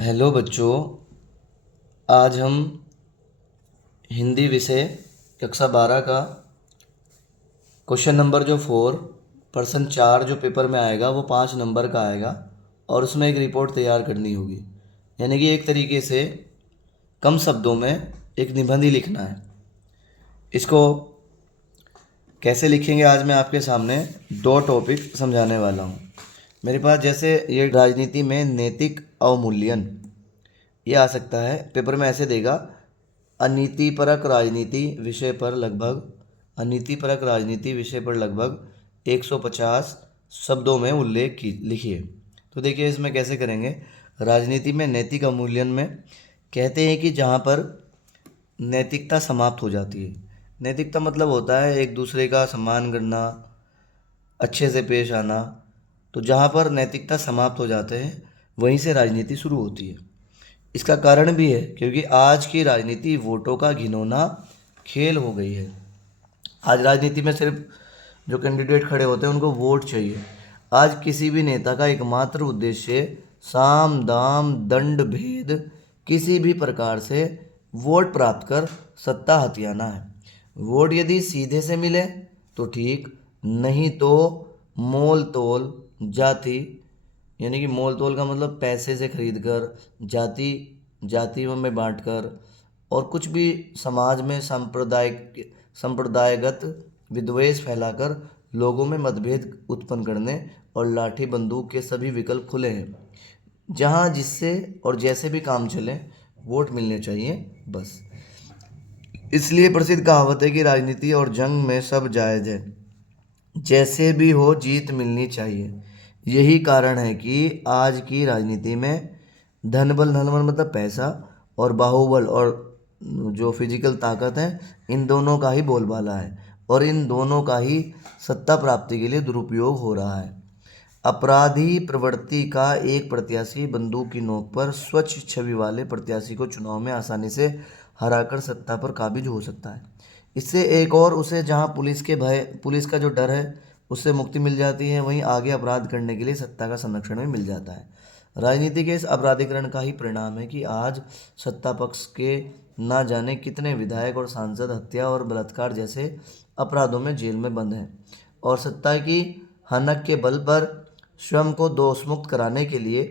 Hello बच्चों। आज हम हिंदी विषय कक्षा 12 का क्वेश्चन नंबर जो 4 जो पेपर में आएगा वो 5 नंबर का आएगा और उसमें एक रिपोर्ट तैयार करनी होगी। यानी कि एक तरीके से कम शब्दों में एक निबंध ही लिखना है। इसको कैसे लिखेंगे आज मैं आपके सामने 2 टॉपिक समझाने वाला हूँ। मेरे पास जैसे ये राजनीति में नैतिक अवमूल्यन ये आ सकता है, पेपर में ऐसे देगा अनीतिपरक राजनीति विषय पर लगभग 150 शब्दों में उल्लेख की लिखिए। तो देखिए इसमें कैसे करेंगे। राजनीति में नैतिक अवमूल्यन में कहते हैं कि जहाँ पर नैतिकता समाप्त हो जाती है। नैतिकता मतलब होता है एक दूसरे का सम्मान करना, अच्छे से पेश आना। तो जहाँ पर नैतिकता समाप्त हो जाते हैं वहीं से राजनीति शुरू होती है। इसका कारण भी है क्योंकि आज की राजनीति वोटों का घिनौना खेल हो गई है। आज राजनीति में सिर्फ जो कैंडिडेट खड़े होते हैं उनको वोट चाहिए। आज किसी भी नेता का एकमात्र उद्देश्य साम दाम दंड भेद किसी भी प्रकार से वोट प्राप्त कर सत्ता हथियाना है। वोट यदि सीधे से मिले तो ठीक, नहीं तो मोल तोल जाति, यानी कि मोल तोल का मतलब पैसे से खरीद कर, जातियों में बांटकर और कुछ भी समाज में संप्रदायगत विद्वेष फैलाकर लोगों में मतभेद उत्पन्न करने और लाठी बंदूक के सभी विकल्प खुले हैं। जहाँ जिससे और जैसे भी काम चले वोट मिलने चाहिए बस। इसलिए प्रसिद्ध कहावत है कि राजनीति और जंग में सब जायज़ है, जैसे भी हो जीत मिलनी चाहिए। यही कारण है कि आज की राजनीति में धनबल मतलब पैसा और बाहुबल और जो फिजिकल ताकत है, इन दोनों का ही बोलबाला है और इन दोनों का ही सत्ता प्राप्ति के लिए दुरुपयोग हो रहा है। अपराधी प्रवृत्ति का एक प्रत्याशी बंदूक की नोक पर स्वच्छ छवि वाले प्रत्याशी को चुनाव में आसानी से हराकर सत्ता पर काबिज हो सकता है। इससे एक और उसे जहां पुलिस का जो डर है उससे मुक्ति मिल जाती है, वहीं आगे अपराध करने के लिए सत्ता का संरक्षण भी मिल जाता है। राजनीति के इस अपराधीकरण का ही परिणाम है कि आज सत्ता पक्ष के ना जाने कितने विधायक और सांसद हत्या और बलात्कार जैसे अपराधों में जेल में बंद हैं और सत्ता की हनक के बल पर स्वयं को दोषमुक्त कराने के लिए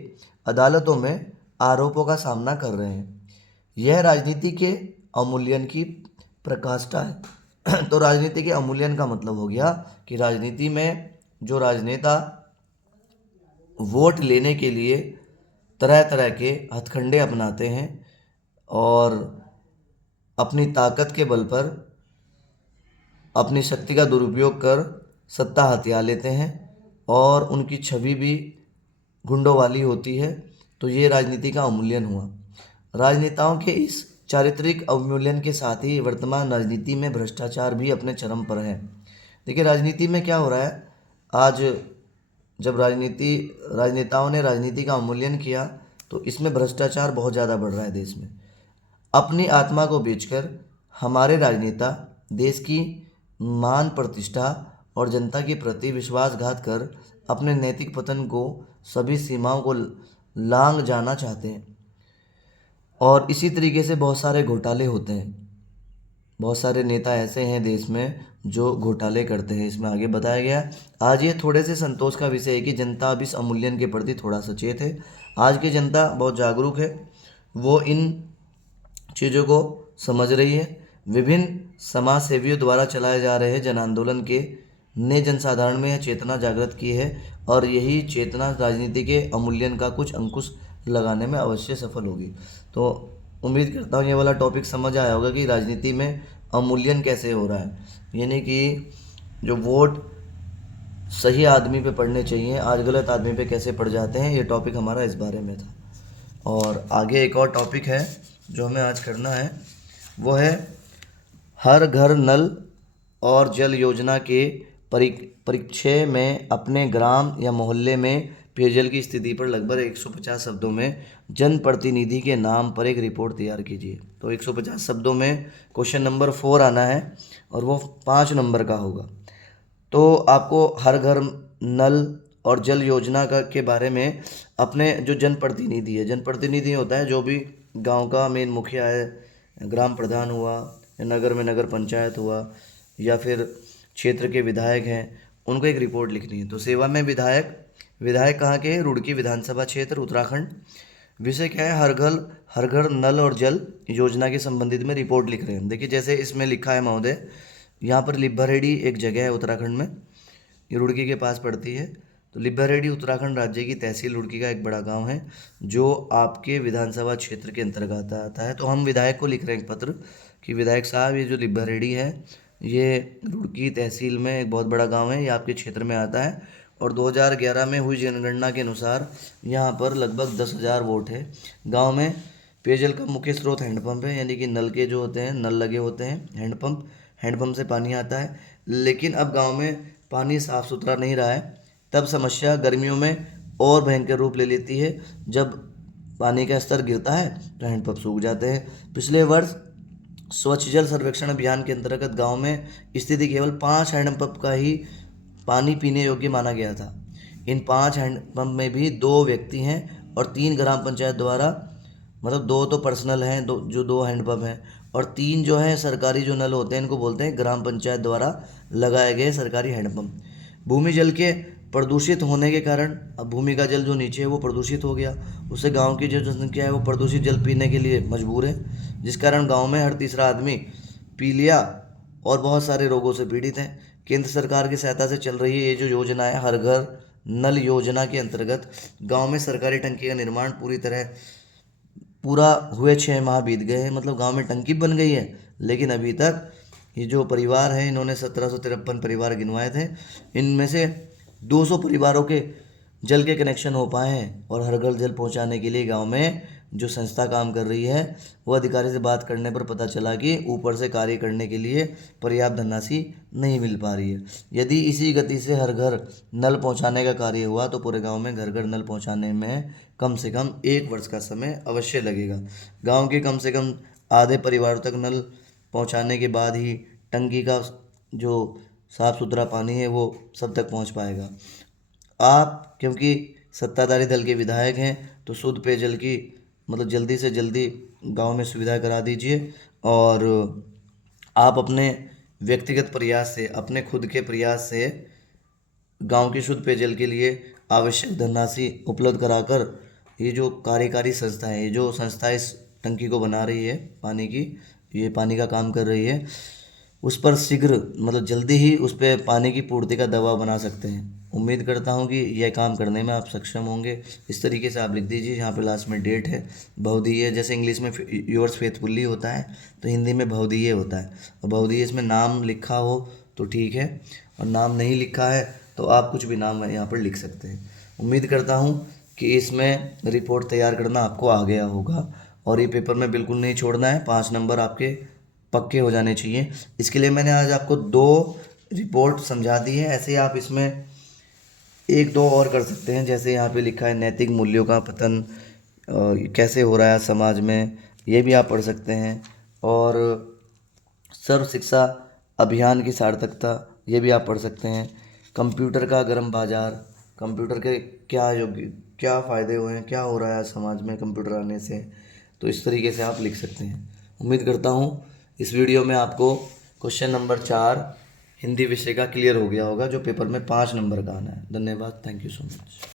अदालतों में आरोपों का सामना कर रहे हैं। यह राजनीति के अवमूल्यन की प्रकाष्ठा है। तो राजनीति के अवमूल्यन का मतलब हो गया कि राजनीति में जो राजनेता वोट लेने के लिए तरह तरह के हथकंडे अपनाते हैं और अपनी ताकत के बल पर अपनी शक्ति का दुरुपयोग कर सत्ता हथिया लेते हैं और उनकी छवि भी गुंडों वाली होती है। तो ये राजनीति का अवमूल्यन हुआ। राजनेताओं के इस चारित्रिक अवमूल्यन के साथ ही वर्तमान राजनीति में भ्रष्टाचार भी अपने चरम पर है। देखिए राजनीति में क्या हो रहा है, आज जब राजनेताओं ने राजनीति का अवमूल्यन किया तो इसमें भ्रष्टाचार बहुत ज़्यादा बढ़ रहा है देश में। अपनी आत्मा को बेचकर हमारे राजनेता देश की मान प्रतिष्ठा और जनता के प्रति विश्वासघात कर अपने नैतिक पतन को सभी सीमाओं को लांघ जाना चाहते हैं और इसी तरीके से बहुत सारे घोटाले होते हैं। बहुत सारे नेता ऐसे हैं देश में जो घोटाले करते हैं, इसमें आगे बताया गया। आज ये थोड़े से संतोष का विषय है कि जनता अब इस अवमूल्यन के प्रति थोड़ा सचेत है। आज की जनता बहुत जागरूक है, वो इन चीज़ों को समझ रही है। विभिन्न समाज सेवियों द्वारा चलाए जा रहे जन आंदोलन के ने जनसाधारण में यह चेतना जागृत की है और यही चेतना राजनीति के अवमूल्यन का कुछ अंकुश लगाने में अवश्य सफल होगी। तो उम्मीद करता हूँ ये वाला टॉपिक समझ आया होगा कि राजनीति में अवमूल्यन कैसे हो रहा है, यानी कि जो वोट सही आदमी पे पड़ने चाहिए आज गलत आदमी पे कैसे पड़ जाते हैं। ये टॉपिक हमारा इस बारे में था। और आगे एक और टॉपिक है जो हमें आज करना है, वो है हर घर नल और जल योजना के परिप्रेक्ष्य में अपने ग्राम या मोहल्ले में पेयजल की स्थिति पर लगभग 150 शब्दों में जनप्रतिनिधि के नाम पर एक रिपोर्ट तैयार कीजिए। तो 150 शब्दों में क्वेश्चन नंबर 4 आना है और वो 5 नंबर का होगा। तो आपको हर घर नल और जल योजना का के बारे में अपने जो जनप्रतिनिधि है, जनप्रतिनिधि होता है जो भी गांव का मेन मुखिया है, ग्राम प्रधान हुआ, नगर में नगर पंचायत हुआ, या फिर क्षेत्र के विधायक हैं, उनको एक रिपोर्ट लिखनी है। तो सेवा में विधायक, विधायक कहाँ के हैं? रुड़की विधानसभा क्षेत्र, उत्तराखंड। विषय क्या है? हर घर नल और जल योजना के संबंधित में रिपोर्ट लिख रहे हैं। देखिए जैसे इसमें लिखा है महोदय, यहाँ पर लिब्बारेड्डी एक जगह है उत्तराखंड में, ये रुड़की के पास पड़ती है। तो लिब्बारेड्डी उत्तराखंड राज्य की तहसील रुड़की का एक बड़ा गांव है जो आपके विधानसभा क्षेत्र के अंतर्गत आता है। तो हम विधायक को लिख रहे हैं एक पत्र कि विधायक साहब, ये जो लिब्बारेड्डी है ये रुड़की तहसील में एक बहुत बड़ा गांव है, ये आपके क्षेत्र में आता है, और 2011 में हुई जनगणना के अनुसार यहाँ पर लगभग 10,000 वोट है। गांव में पेयजल का मुख्य स्रोत हैंडपंप है, यानी कि नल के जो होते हैं, नल लगे होते हैं, हैंडपंप से पानी आता है। लेकिन अब गांव में पानी साफ़ सुथरा नहीं रहा है। तब समस्या गर्मियों में और भयंकर रूप ले लेती है। जब पानी का स्तर गिरता है तो हैंडपंप सूख जाते हैं। पिछले वर्ष स्वच्छ जल सर्वेक्षण अभियान के अंतर्गत गांव में स्थिति केवल 5 हैंडपंप का ही पानी पीने योग्य माना गया था। इन 5 हैंडपंप में भी 2 व्यक्ति हैं और 3 ग्राम पंचायत द्वारा, मतलब 2 तो पर्सनल हैं, दो हैंडपंप हैं, और 3 जो हैं सरकारी जो नल होते हैं, इनको बोलते हैं ग्राम पंचायत द्वारा लगाए गए सरकारी हैंडपंप। भूमि जल के प्रदूषित होने के कारण अब भूमि का जल जो नीचे है वो प्रदूषित हो गया, उससे गांव की जो जनसंख्या है वो प्रदूषित जल पीने के लिए मजबूर है, जिस कारण गांव में हर तीसरा आदमी पीलिया और बहुत सारे रोगों से पीड़ित हैं। केंद्र सरकार की सहायता से चल रही है ये जो योजना है, हर घर नल योजना के अंतर्गत गांव में सरकारी टंकी का निर्माण पूरा हुए 6 माह बीत गए हैं। मतलब गांव में टंकी बन गई है, लेकिन अभी तक ये जो परिवार हैं, इन्होंने 1753 परिवार गिनवाए थे, इनमें से 200 परिवारों के जल के कनेक्शन हो पाए हैं। और हर घर जल पहुंचाने के लिए गांव में जो संस्था काम कर रही है, वो अधिकारी से बात करने पर पता चला कि ऊपर से कार्य करने के लिए पर्याप्त धनराशि नहीं मिल पा रही है। यदि इसी गति से हर घर नल पहुंचाने का कार्य हुआ तो पूरे गांव में घर घर नल पहुंचाने में कम से कम 1 वर्ष का समय अवश्य लगेगा। गांव के कम से कम आधे परिवारों तक नल पहुंचाने के बाद ही टंकी का जो साफ़ सुथरा पानी है वो सब तक पहुंच पाएगा। आप क्योंकि सत्ताधारी दल के विधायक हैं तो शुद्ध पेयजल की मतलब जल्दी से जल्दी गांव में सुविधा करा दीजिए, और आप अपने व्यक्तिगत प्रयास से, अपने खुद के प्रयास से गांव की शुद्ध पेयजल के लिए आवश्यक धनराशि उपलब्ध कराकर ये जो कार्यकारी संस्था है, ये जो संस्था इस टंकी को बना रही है पानी की, ये पानी का काम कर रही है, उस पर शीघ्र मतलब जल्दी ही उस पर पानी की पूर्ति का दबाव बना सकते हैं। उम्मीद करता हूँ कि यह काम करने में आप सक्षम होंगे। इस तरीके से आप लिख दीजिए, यहाँ पे लास्ट में डेट है, बहुधीय, जैसे इंग्लिश में योर्स फेथफुली होता है तो हिंदी में बहुधीय होता है। और बहुधीय इसमें नाम लिखा हो तो ठीक है, और नाम नहीं लिखा है तो आप कुछ भी नाम यहाँ पर लिख सकते हैं। उम्मीद करता हूँ कि इसमें रिपोर्ट तैयार करना आपको आ गया होगा, और ये पेपर में बिल्कुल नहीं छोड़ना है। 5 नंबर आपके पक्के हो जाने चाहिए। इसके लिए मैंने आज आपको 2 रिपोर्ट समझा दी है। ऐसे ही आप इसमें 1-2 और कर सकते हैं, जैसे यहाँ पे लिखा है नैतिक मूल्यों का पतन कैसे हो रहा है समाज में, ये भी आप पढ़ सकते हैं। और सर्व शिक्षा अभियान की सार्थकता, ये भी आप पढ़ सकते हैं। कंप्यूटर का गर्म बाजार, कंप्यूटर के क्या फ़ायदे हुए हैं, क्या हो रहा है समाज में कंप्यूटर आने से, तो इस तरीके से आप लिख सकते हैं। उम्मीद करता हूँ इस वीडियो में आपको क्वेश्चन नंबर 4 हिंदी विषय का क्लियर हो गया होगा, जो पेपर में 5 नंबर का आना है। धन्यवाद, थैंक यू सो मच।